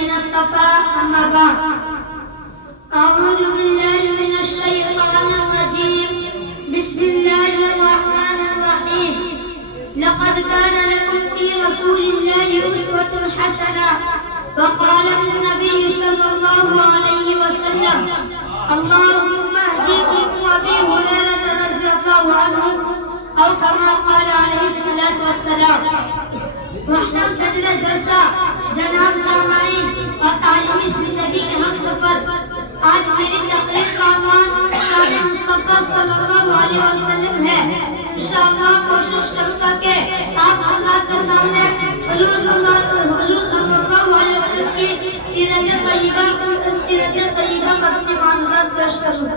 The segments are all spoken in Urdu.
الذين اصطفى أما بعد أعوذ بالله من الشيطان الرجيم بسم الله الرحمن الرحيم لقد كان لكم في رسول الله أسوة حسنة وقال النبي صلى الله عليه وسلم اللهم اهد أبي هريرة رضي الله عنه أو كما قال عليه الصلاة والسلام محترم صدر جلسہ جناب سامعین اور تعلیمی زندگی کے ہم سفر آج میری تقریر کا عنوان شان مصطفیٰ صلی اللہ علیہ وسلم ہے انشاءاللہ کوشش کروں گا کہ آپ اللہ کے سامنے حضور صلی اللہ علیہ وسلم کی سیرت طیبہ پر اپنی معلومات پیش کروں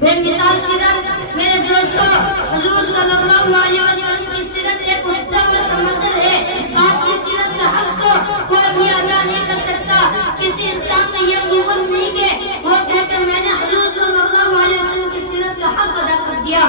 بے مثال سیرت میرے دوستو حضور صلی اللہ علیہ وسلم کی سیرت ایک اٹھتا ہوا سمندر ہے آپ کی سیرت کا حق تو کوئی بھی ادا نہیں کر سکتا کسی انسان میں یہ قوت نہیں کہ وہ کہہ کہ میں نے حضور صلی اللہ علیہ وسلم کی سیرت کا حق ادا کر دیا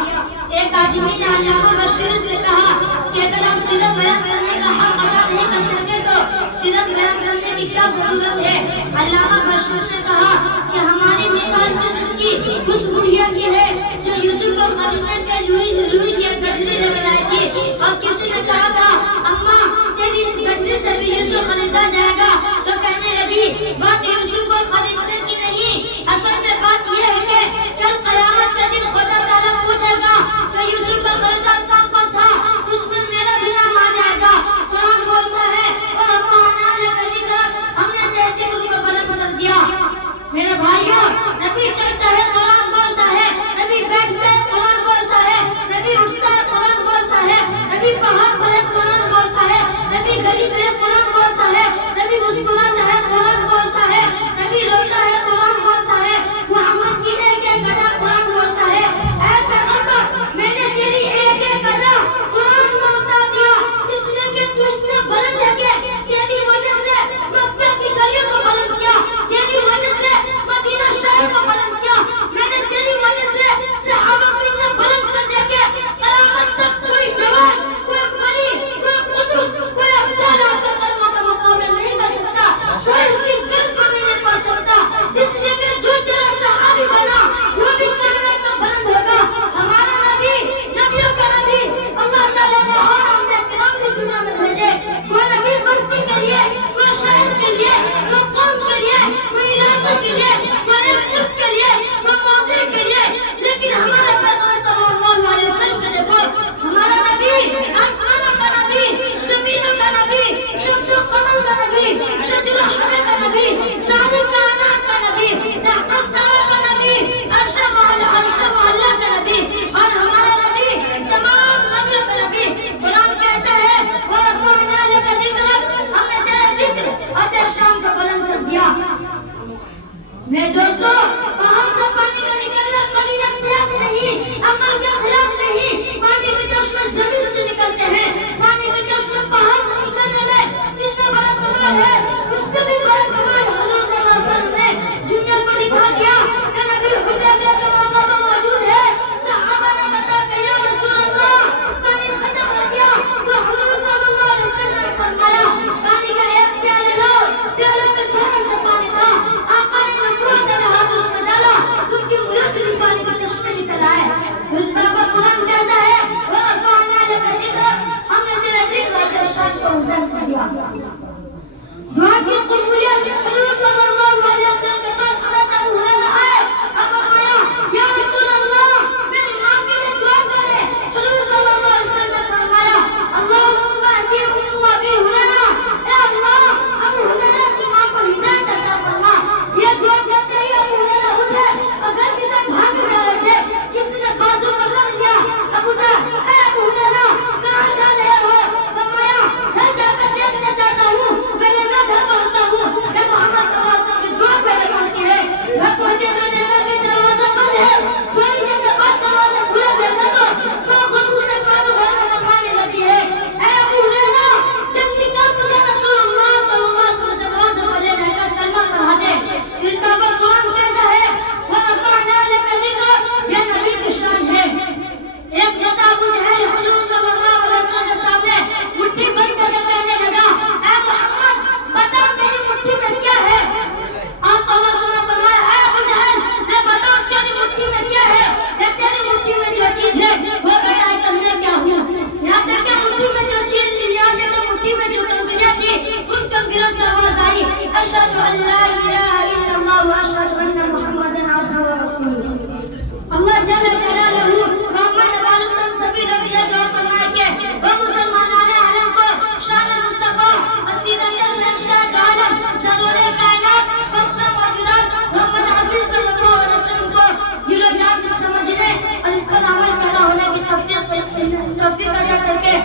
ایک آدمی نے علامہ بشیر سے کہا کہ اگر آپ سیرت بیان کرنے کا حق ادا نہیں کر سکتے تو سیرت بیان کرنے کی کیا ضرورت ہے علامہ بشیر نے کہا کہ ہماری مثال مصر کی اس بڑھیا کی ہے جو یوسف کو خریدنے کے لوئی کی گٹھلی لے کر آئی تھی اور کسی نے کہا تھا اماں تیری اس گٹھلی سے بھی یوسف خریدا جائے گا تو کہنے لگی بات یوسف کو خریدنے کی نہیں اصل میں بات یہ ہے کہ کل قیامت کے دن خدا تعالیٰ پوچھے گا کہ یوسف کو خریدا کون کون تھا اس میں میرا بھی نام آ جائے گا قرآن بولتا ہے اور ہم نے تیزی کو غلط کر دیا میرے بھائیوں نبی چلتا ہے قرآن بولتا ہے نبی بیٹھتا ہے قرآن بولتا ہے نبی اٹھتا ہے قرآن بولتا ہے نبی پہاڑ پر ہے قرآن بولتا ہے نبی گلی میں قرآن بولتا ہے نبی مسکراتا ہے قرآن بولتا ہے نبی روتا ہے قرآن بولتا ہے محمد کی ایک ایک ادا قرآن بولتا ہے اے پیغمبر میں نے تیری ایک ایک ادا قرآن میں بتا دیا اس لیے کہ تو اتنا بلند ہے کہ تیری وجہ سے مکہ کی گلیوں کو بلند کیا تیری وجہ سے مدینہ شہر کو بلند کیا میں نے تیری وجہ سے صحابہ کو اتنا بلند کر دیا کہ قیامت تک کوئی جوان کوئی ولی کوئی قطب کوئی ابدال آپ کے کلمہ کا مقابلہ نہیں کر سکتا کوئی اس کی قلب کو بھی نہیں پڑھ سکتا اس لیے کہ جو تیرا صحابی بنا وہ بھی قیامت میں بلند ہوگا ہمارا نبی نبیوں کا نبی اللہ تعالیٰ نے اور انبیاء کرام نے دنیا میں بھیجے کوئی نبی بستی کے لیے کوئی شہر کے لیے کوئی قوم کے لیے کوئی علاقے کے لیے کوئی ملک کے لیے کوئی موضوع کے لیے لیکن ہمارا پیغمبر صلی اللہ علیہ وسلم کا دیکھو ہمارا نبی آسمانوں کا نبی زمینوں کا نبی شمس و قمر کا نبی شجر و حجر کا نبی ساری کائنات کا نبی تحت الثرى کا نبی عرش و اللہ کا نبی اور ہمارا نبی تمام نبیوں کا نبی قرآن کہتا ہے وَرَفَعْنَا لَكَ ذِكْرَكَ ہم نے تیرا ذکر اور تیرا شان کا بلند کر دیا میرے دوستو وہاں سے پانی کا نکلنا قلیل پیاس نہیں عقل کے خلاف نہیں پانی کے چشمے زمین سے نکلتے ہیں پانی کے چشمے پہاڑ سے نکلنے میں کتنا بڑا کمال ہے اس سے بھی بڑا کمال حضور صلی اللہ علیہ وسلم نے دنیا کو دکھا دیا کہ نبی حدیبیہ کا موقع پر موجود ہے صحابہ نے بتا کہ یا رسول اللہ پانی ختم ہو گیا تو حضور صلی اللہ علیہ وسلم نے فرمایا پانی کا ایک پیالہ لاؤ پیالے میں تھوڑا سا پانی تھا آقا نے نبوت کا ہاتھ اس میں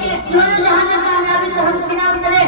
کہ دونوں جہان میں کامیابی سے ہم کنار کرے